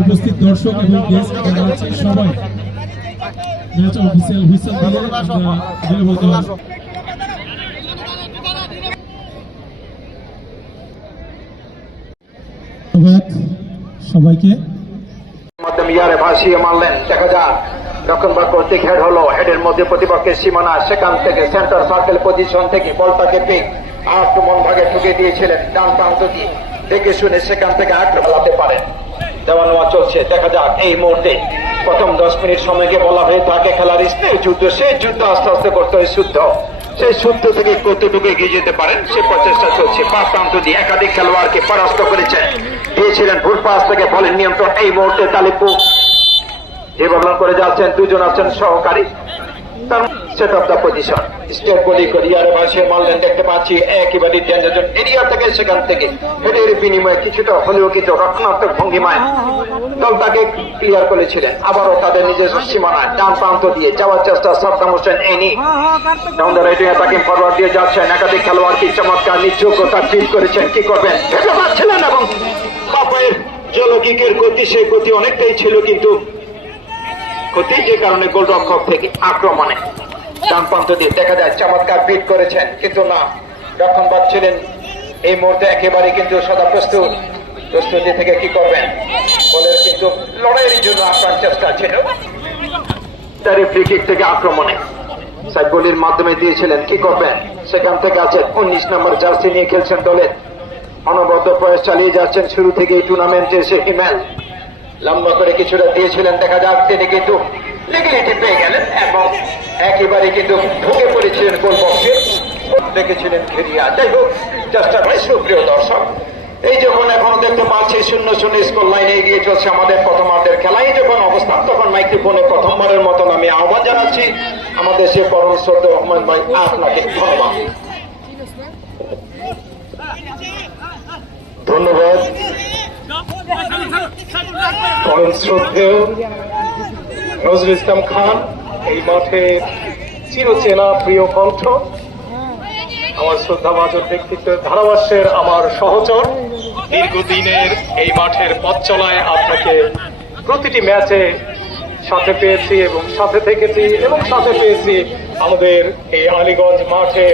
উপস্থিত দর্শক এবং গেস্ট যারা আছে সবাই। Match official whistle. ধন্যবাদ সবাইকে। মাধ্যমে ইয়ারে ভাসিয়ে মারলেন দেখা যাক। যখন বা কর্তৃক হেড হলো হেডের মধ্যে প্রতিপক্ষের সীমানা সেখান থেকে সেন্টার সার্কেল পজিশন থেকে বলটাকে পিক আক্রমণ ভাগে ঠুকে দিয়েছিলেন ডান প্রান্ত দিয়ে। দেখে শুনে সেখান থেকে আক্রমণ পারেন। দেওয়া নেওয়া চলছে। দেখা যাক এই মুহূর্তে প্রথম দশ মিনিট সময়কে বলা হয়ে থাকে খেলার স্নেহ যুদ্ধ। সেই যুদ্ধ আস্তে আস্তে করতে হয় শুদ্ধ। সেই শুদ্ধ থেকে কতটুকু এগিয়ে যেতে পারেন, সে প্রচেষ্টা চলছে। পাঁচ প্রান্ত দিয়ে একাধিক খেলোয়াড়কে পরাস্ত করেছেন। দিয়েছিলেন ভুল পাস থেকে বলের নিয়ন্ত্রণ। এই মুহূর্তে তালিপুর যে বলন করে যাচ্ছেন। দুজন আছেন সহকারী। Set off the position. Step বলি করিয়ারে মারলেন, দেখতে পাচ্ছি একেবারে ডেঞ্জার এরিয়া থেকে, সেখান থেকে। হেডের বিনিময়ে কিছুটা হলেও কিন্তু রক্ষণাত্মক ভঙ্গিমায় দল তাকে ক্লিয়ার করেছিলেন। আবারও তাদের নিজস্ব সীমানায় ডান প্রান্ত দিয়ে যাওয়ার চেষ্টা Saddam Hossain, any. Down right wing attacking forward দিয়ে যাচ্ছেন। একাধিক খেলোয়াড় কি চমৎকার নিযোগ্যতা ফিল করেছেন। কি করবেন? ভেবে পাচ্ছিলেন এবং বাপের জলকিকের গতি সেই গতি অনেকটাই ছিল, কিন্তু ক্ষতি যে কারণে গোলরক্ষক থেকে আক্রমণে। ডান প্রান্ত দিয়ে দেখা যায়, চমৎকার বিট করেছেন। কিন্তু না, যখন পাচ্ছিলেন এই মুহূর্তে একেবারে কিন্তু সদা প্রস্তুত। প্রস্তুতি থেকে কি করবেন? বলের কিন্তু, লড়াইয়ের জন্য আপনার চেষ্টা ছিল। তারই ফ্রি থেকে আক্রমণে। সাইফুলির মাধ্যমে দিয়েছিলেন, কি করবেন? সেখান থেকে আছেন উনিশ নম্বর জার্সি নিয়ে খেলছেন দলের অনবদ্য প্রয়াস চালিয়ে যাচ্ছেন, শুরু থেকে এই টুর্নামেন্টে এসে হিমেল লম্বা করে কিছুটা দিয়েছিলেন, দেখা যাক তিনি কিন্তু লিগিলিটি পেয়ে গেলেন এবং একেবারে কিন্তু ঢুকে পড়েছিলেন গোল দেখেছিলেন ঘেরিয়া যাই হোক, চেষ্টা করে। সুপ্রিয় দর্শক, এই যখন এখনও দেখতে পাচ্ছি, শূন্য শূন্য স্কোর লাইনে এগিয়ে চলছে আমাদের প্রথমার্ধের খেলায় যখন অবস্থান, তখন মাইক্রোফোনে প্রথমবারের মতন আমি আহ্বান জানাচ্ছি আমাদের সে পরম শ্রদ্ধ রহমান ভাই, আপনাকে ধন্যবাদ। ধন্যবাদ। পরম শ্রদ্ধেয় নজরুল ইসলাম খান, এই মাঠে চিরচেনা প্রিয় কণ্ঠ। আমার শ্রদ্ধাভাজন ব্যক্তিত্ব ধারাভাষ্যের আমার সহচর। দীর্ঘদিনের এই মাঠের পথ চলায় আপনাকে প্রতিটি ম্যাচে সাথে পেয়েছি এবং সাথে থেকেছি এবং সাথে পেয়েছি আমাদের এই আলীগঞ্জ মাঠে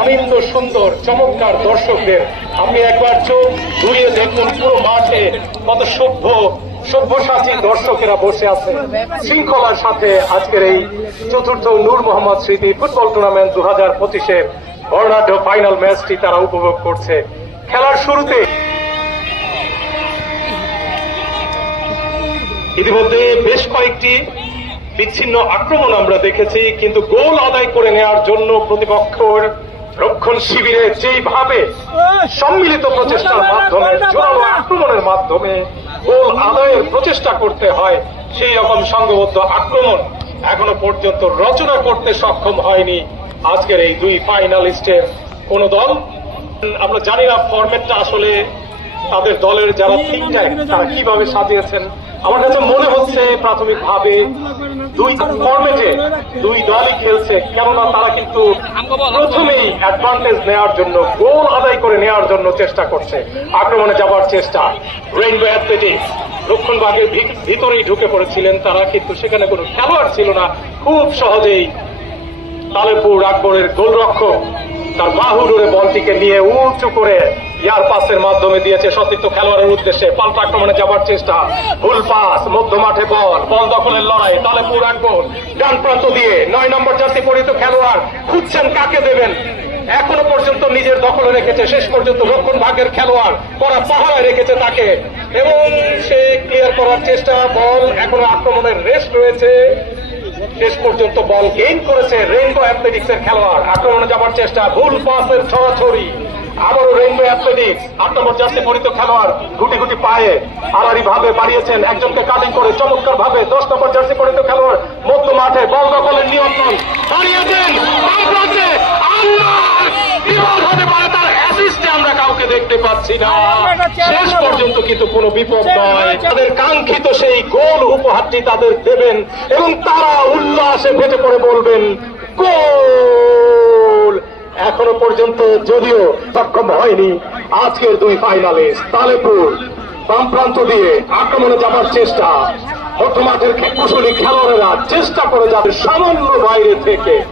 অনিন্দ সুন্দর, চমৎকার দর্শকদের। আপনি একবার চোখ ঘুরিয়ে দেখুন পুরো মাঠে কত সভ্য সভ্যসাচী দর্শকেরা বসে আছে শৃঙ্খলার সাথে আজকের এই চতুর্থ নূর মোহাম্মদ স্মৃতি ফুটবল টুর্নামেন্ট দু হাজার পঁচিশের বর্ণাঢ্য ফাইনাল ম্যাচটি তারা উপভোগ করছে। খেলার শুরুতে ইতিমধ্যে বেশ কয়েকটি বিচ্ছিন্ন আক্রমণ আমরা দেখেছি, কিন্তু গোল আদায় করে নেওয়ার জন্য প্রতিপক্ষের রক্ষণ শিবিরে যেইভাবে সম্মিলিত প্রচেষ্টার মাধ্যমে, জোরালো আক্রমণের মাধ্যমে গোল আদায়ের প্রচেষ্টা করতে হয় সেই রকম সংঘবদ্ধ আক্রমণ এখনও পর্যন্ত রচনা করতে সক্ষম হয়নি আজকের এই দুই ফাইনালিস্টের কোন দল। আমরা জানি না ফরম্যাটটা আসলে তাদের দলের যারা থিঙ্ক ট্যাঙ্ক তারা কীভাবে সাজিয়েছেন? আমার কাছে মনে হচ্ছে প্রাথমিকভাবে দুই ফর্মেটে দুই দলই খেলছে, কেননা তারা কিন্তু প্রথমেই অ্যাডভান্টেজ নেওয়ার জন্য গোল আদায় করে নেওয়ার জন্য চেষ্টা করছে, আক্রমণে যাবার চেষ্টা। রেইনবো অ্যাথলেটিক্স দক্ষিণবাগের ভি- ভিতরেই ঢুকে পড়েছিলেন তারা, কিন্তু সেখানে কোনো খেলোয়াড় ছিল না। খুব সহজেই তালেপুর আকবরের গোলরক্ষক তার বাহুডোরে বলটিকে নিয়ে উঁচু করে ইয়ার পাসের মাধ্যমে দিয়েছে সতীর্থ খেলোয়াড়ের উদ্দেশ্যে। পাল্টা আক্রমণে যাবার চেষ্টা। ভুল পাস মধ্য মাঠে বল বল দখলের লড়াই তালেপুর আকবর ডান প্রান্ত দিয়ে নয় নম্বর জার্সি পরিহিত খেলোয়াড় খুঁজছেন কাকে দেবেন? এখনও পর্যন্ত নিজের দখলে রেখেছে, শেষ পর্যন্ত রক্ষণ ভাগের খেলোয়াড় করা পাহারায় রেখেছে তাকে। এবং সে ক্লিয়ার করার চেষ্টা, বল এখনও আক্রমণের রেস্ট রয়েছে। শেষ পর্যন্ত বল গেইন করেছে রেইনবো অ্যাথলেটিক্স এর খেলোয়াড়। আক্রমণে যাবার চেষ্টা, ভুল পাসের ছড়াছড়ি। আবারও রেইনবো অ্যাথলেটিক্স আট নম্বর জার্সি পরিত খেলোয়াড় গুটি গুটি পায়ে আড়ারি ভাবে বাড়িয়েছেন। একজনকে কাটিং করে চমৎকার ভাবে দশ নম্বর জার্সি পরিত খেলোয়াড় মধ্য মাঠে বল দখলের নিয়ন্ত্রণ হতে পারে তার অ্যাসিস্টে আমরা কাউকে দেখতে পাচ্ছি না। শেষ পর্যন্ত কিন্তু কোনো বিপদ নয়। তাদের কাঙ্ক্ষিত সেই গোল উপহারটি তাদের দেবেন এবং তারা উল্লাসে ফেটে পড়ে বলবেন গোল! এখনও পর্যন্ত যদিও সক্ষম হয়নি আজকের দুই ফাইনালিস্ট তালেপুর বাম প্রান্ত দিয়ে আক্রমণে যাবার চেষ্টা। হত মাঠের খে- কুশলী খেলোয়াড়েরা চেষ্টা করে যাবে সামান্য বাইরে থেকে।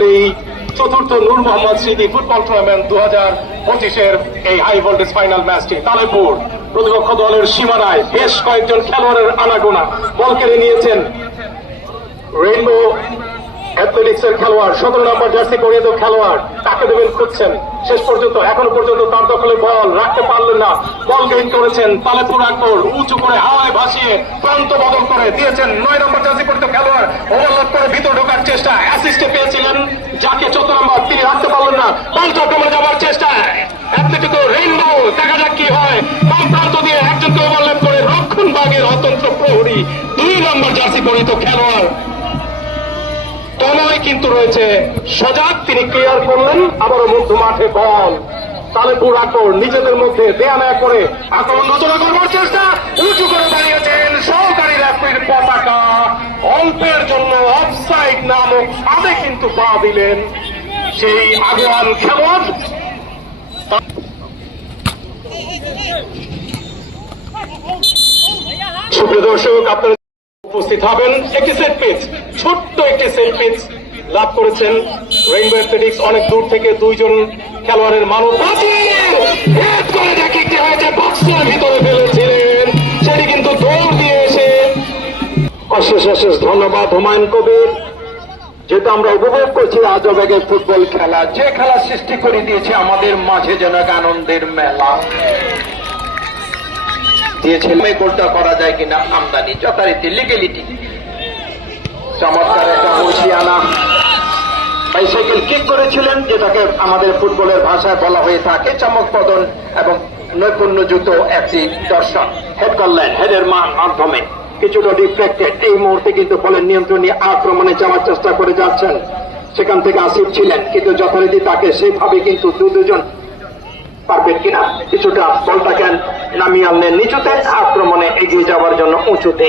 এই চতুর্থ নূর মোহাম্মদ স্মৃতি ফুটবল টুর্নামেন্ট দু হাজার পঁচিশের এই হাই ভোল্টেজ ফাইনাল ম্যাচটি তালেপুর প্রতিপক্ষ দলের সীমানায় বেশ কয়েকজন খেলোয়াড়ের আনাগোনা। বল কেড়ে নিয়েছেন রেইনবো অ্যাথলেটিক্স এর খেলোয়াড়, সতেরো নম্বর জার্সি পরিহিত খেলোয়াড়, তাকে দেবেন খুঁজছেন। শেষ পর্যন্ত, এখনও পর্যন্ত তার দখলে বল রাখতে পারলেন না। বল গেইন করেছেন তালেপুর আকবর, উঁচু করে হাওয়ায় ভাসিয়ে প্রান্ত বদল করে দিয়েছেন নয় নম্বর জার্সি পরিহিত খেলোয়াড়। ওভারলোড করে ভিতর ঢোকার চেষ্টা অ্যাসিস্টে পেয়েছিলেন। যাকে চোদ্দ নম্বর তিনি রাখতে পারলেন না, বল চক্রমে যাওয়ার চেষ্টা অ্যাথলেটিকো রেইনবো, দেখা যাক কি হয়। বাম প্রান্ত দিয়ে একজনকে ওভারলোড করে রক্ষণ বাগের অতন্ত্র প্রহরী, দুই নম্বর জার্সি পরিহিত খেলোয়াড়। তনয় কিন্তু রয়েছে, সজাগ তিনি ক্লিয়ার করলেন, আবারও মধ্য মাঠে বল। তালেপুর আকবর নিজেদের মধ্যে দেয়া নেয়া করে আক্রমণ রচনা করবার চেষ্টা, উঁচু করে দাঁড়িয়েছেন সহকারী রেফারির পতাকা। অল্পের জন্য অফসাইড নামক ফাঁদে কিন্তু পা দিলেন সেই আগুয়ান খেলোয়াড়। সুপ্রিয় দর্শক, আপনারা উপস্থিত হবেন। একটি সেট পিচ ছোট্ট একটি সেট পিচ লাভ করেছেন। রেইনবো অ্যাথলেটিক্স অনেক দূর থেকে দুইজন খেলোয়াড়ের মানব দেখি কি ভিতরে ফেলেছিলেন। সেটি কিন্তু দৌড় দিয়ে অশেষ অশেষ ধন্যবাদ হুমায়ুন কবির। যেটা আমরা উপভোগ করছি আজবেগের ফুটবল খেলা। যে খেলা সৃষ্টি করে দিয়েছে, আমাদের মাঝে যেন এক আনন্দের মেলা। দিয়েছিল গোলটা করা যায় কিনা আমদানি, যথারীতি লিগেলিটি চমৎকার একটা মুশিয়ানা বাইসাইকেল কিক করেছিলেন যেটাকে আমাদের ফুটবলের ভাষায় বলা হয়ে থাকে চমক পদন এবং নৈপুণ্যযুক্ত একটি দর্শন হেড করলেন হেডের মাধ্যমে কিছুটা ডিফ্লেক্টেড এই মুহূর্তে কিন্তু বলের নিয়ন্ত্রণ নিয়ে আক্রমণে যাওয়ার চেষ্টা করে যাচ্ছেন। সেখান থেকে আসিফ ছিলেন, কিন্তু যথারীতি তাকে সেইভাবে কিন্তু দু দুজন পারবেন কিনা, কিছুটা বলটাকে নামিয়ে আনলেন নিচুতে। আক্রমণে এগিয়ে যাওয়ার জন্য উঁচুতে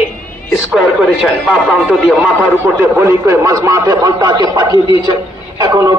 স্কোয়ার করেছেন। বা প্রান্ত দিয়ে মাথার উপর দিয়ে বলি করে মাঝ মাঠে বলটাকে পাঠিয়ে দিয়েছেন এখনও